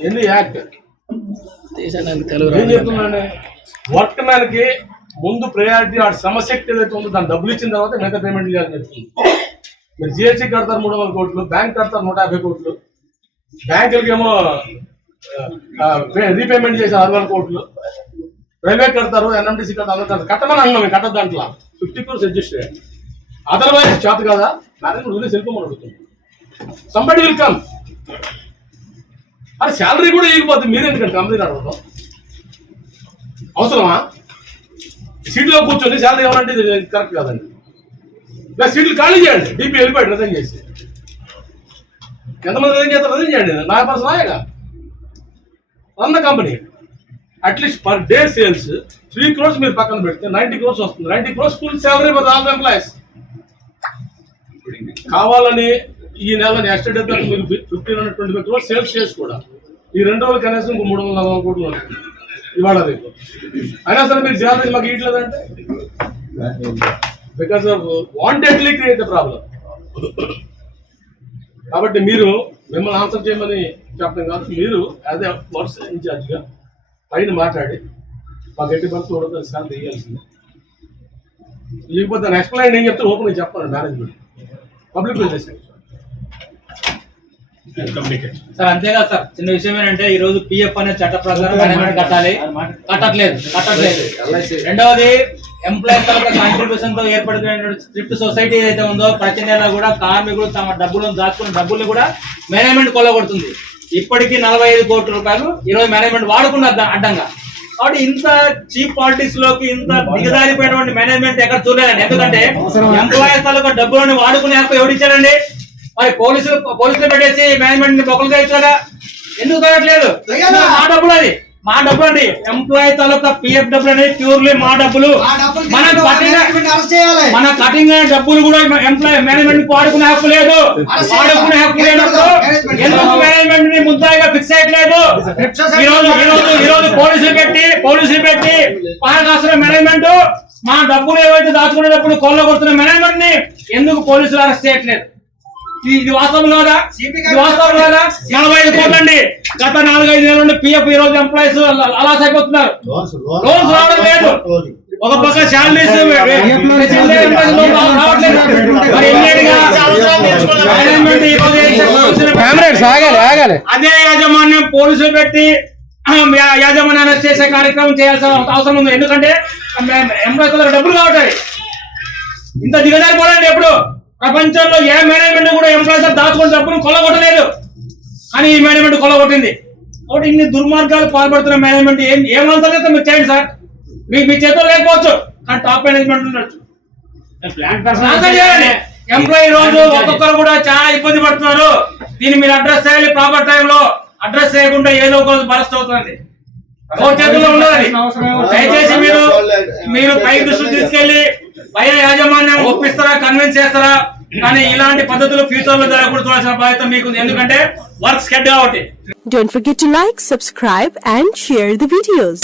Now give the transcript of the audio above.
ఎన్ని యాక్ట్? దేశానికి తెలుగు మ్యాన్కి ముందు ప్రయారిటీ వాడి సమశక్తి ఏదైతే ఉందో దాన్ని డబ్బులు ఇచ్చిన తర్వాత మిగతా పేమెంట్ చేయాలని చెప్తుంది మీరు జిఎస్టీ కడతారు మూడు వందల కోట్లు బ్యాంక్ కడతారు నూట యాభై కోట్లు. బ్యాంకులకి ఏమో రీపేమెంట్ చేసి ఆరు వేల కోట్లు. రైల్వే కడతారు ఎన్ఎండిసి కడతారు కడతారు. కట్టమని అన్నాం మేము కట్టదు దాంట్లో ఫిఫ్టీ క్రోర్స్ అడ్జస్ట్ అదర్వైజ్ చేత కదా? మేనేజ్మెంట్ వదిలేసి వెళ్ళిపోమని అడుగుతుంది సంబడి విల్ కమ్ ఆ శాలరీ కూడా ఇవ్వకపోతే మీరు ఎందుకంటే కంపెనీ అడగడం అవసరమా? సీట్లో కూర్చొని శాలరీ ఇవ్వాలంటే ఇది కరెక్ట్ కాదండి. ఇలా సీట్లు ఖాళీ చేయండి. డీపీ వెళ్ళిపోయాడు రిజైన్ చేసి. ఎంతమంది రిజైన్ చేస్తారు? రిజైన్ చేయండి. నా పర్సన్ రాయగా వంద company at least per day sales three crores మీరు పక్కన పెడితే నైన్టీ క్రోర్స్ వస్తుంది. Ninety crores full salary for all employees కావాలని ఈ నెల నెక్స్ట్ డేట్ దాకా fifteen hundred twenty five crores sales చేసి కూడా. ఈ రెండు రోజులు కనీసం ఇంకో మూడు వందల నలభై కోట్లు ఉంటుంది ఇవాళ రేపు. అయినా సరే మీరు శాలరీ మాకు ఇట్లేదంటే because of wantedly create the problem కాబట్టి మీరు మిమ్మల్ని ఆన్సర్ చేయమని చెప్పడం కాదు. మీరు యాజ్ ఎ వర్క్స్ ఇన్ఛార్జ్గా పైన మాట్లాడి మాకు ఎట్టి బర్త్ ఉండదు శాలరీ ఇవ్వాల్సింది ఇవ్వకపోతే ఎక్స్ప్లెయిన్ ఏం చెప్తే ఓపెన్ చెప్పాలి మేనేజ్మెంట్. పబ్లిక్ చేసేది సార్ అంతేకాదు సార్ చిన్న విషయం ఏంటంటే ఈ రోజు పిఎఫ్ అనే చట్ట ప్రకారం మేనేజ్మెంట్ కట్టాలి. కట్టట్లేదు కట్టట్లేదు. రెండవది ఎంప్లాయీస్ తాలూకా కాంట్రిబ్యూషన్తో ఏర్పడుతున్న స్క్రిప్ట్ సొసైటీ ఏదైతే ఉందో ప్రతి నెల కూడా కార్మికులు తమ డబ్బులను దాచుకున్న డబ్బుల్ని కూడా మేనేజ్మెంట్ కొల్లగొడుతుంది. ఇప్పటికీ నలభై ఐదు కోట్ల రూపాయలు ఈ రోజు మేనేజ్మెంట్ వాడుకున్న అడ్డ- అడ్డంగా. కాబట్టి ఇంత చీప్ పాలిటిక్స్లోకి ఇంత దిగజారిపోయినటువంటి మేనేజ్మెంట్ ఎక్కడ చూడలేదండి. ఎందుకంటే ఎంప్లాయీస్ తాలూకా డబ్బులను వాడుకునే హక్కు ఎవరిచ్చారండి మరి పోలీసులు పోలీసులు పెట్టేసి మేనేజ్మెంట్ బొక్కలు తెచ్చారా ఎందుకు తగ్గట్లేదు మా డబ్బులు అది. మా డబ్బులు అండి. ఎంప్లాయీ తాలూకా పిఎఫ్ డబ్బులు అనేది ప్యూర్లీ మా డబ్బులు. మన కఠిన మన కఠిన డబ్బులు కూడా ఎంప్లాయీ మేనేజ్మెంట్ వాడుకునే హక్కు లేదు. వాడుకునే హక్కు లేనప్పుడు ఎందుకు మేనేజ్మెంట్ని ముద్దాయిగా ఫిక్స్ అయ్యట్లేదు ఈ రోజు ఈ రోజు ఈ రోజు పోలీసులు పెట్టి పోలీసులు పెట్టి పాలకాస్తున్న మేనేజ్మెంట్ మా డబ్బులు ఏవైతే దాచుకునేటప్పుడు కొల్లగొడుతున్న మేనేజ్మెంట్ని ఎందుకు పోలీసులు అరెస్ట్ చేయట్లేదు? ఇది వాస్తవం కాదా వాస్తవం కాదా. నలభై ఐదు కోట్లండి. గత నాలుగైదు నెలల నుండి పిఎఫ్ ఈ రోజు ఎంప్లాయీస్ అలాస్ అయిపోతున్నారు. లోన్స్ రావడం లేదు. ఒక పక్క శాలరీస్ కామ్రేడ్స్ ఆగాలి ఆగాలి. అదే యాజమాన్యం పోలీసులు పెట్టి యాజమాన్యాన్ని చేసే కార్యక్రమం చేయాల్సిన అవసరం ఉంది. ఎందుకంటే ఎంప్లాయీస్ డబ్బులు కావటాయి ఇంత దిగజారిపోలండి ఎప్పుడు? ప్రపంచంలో ఏ మేనేజ్మెంట్ కూడా ఎంప్లాయీస్ దాచుకుని డబ్బులు కొల్లగొట్టలేదు. కానీ ఈ మేనేజ్మెంట్ కొల్లగొట్టింది. కాబట్టి ఇన్ని దుర్మార్గాలు పాల్పడుతున్న మేనేజ్మెంట్ ఏం ఏం ఆన్సర్ చేస్తే? మీరు చేయండి సార్. మీ మీ చేతిలో లేకపోవచ్చు కానీ టాప్ మేనేజ్మెంట్ ఉండొచ్చు. ఎంప్లాయీ రోజు ఒక్కొక్కరు కూడా చాలా ఇబ్బంది పడుతున్నారు. దీన్ని మీరు అడ్రస్ చేయాలి. ప్రాపర్ టైంలో అడ్రస్ చేయకుండా ఏదో ఒక రోజు బరస్ట్ అవుతుంది. చేతుల్లో దయచేసి మీరు మీరు పై దృష్టి తీసుకెళ్ళి పైన యాజమాన్యం ఒప్పిస్తారా కన్విన్స్ చేస్తారా కానీ ఇలాంటి పద్ధతులు ఫ్యూచర్లో జరగకూడదు చూడాల్సిన బాధ్యత మీకు ఉంది. ఎందుకంటే వర్క్ స్కెడ్ కాబట్టి Don't forget to like, subscribe and share the videos.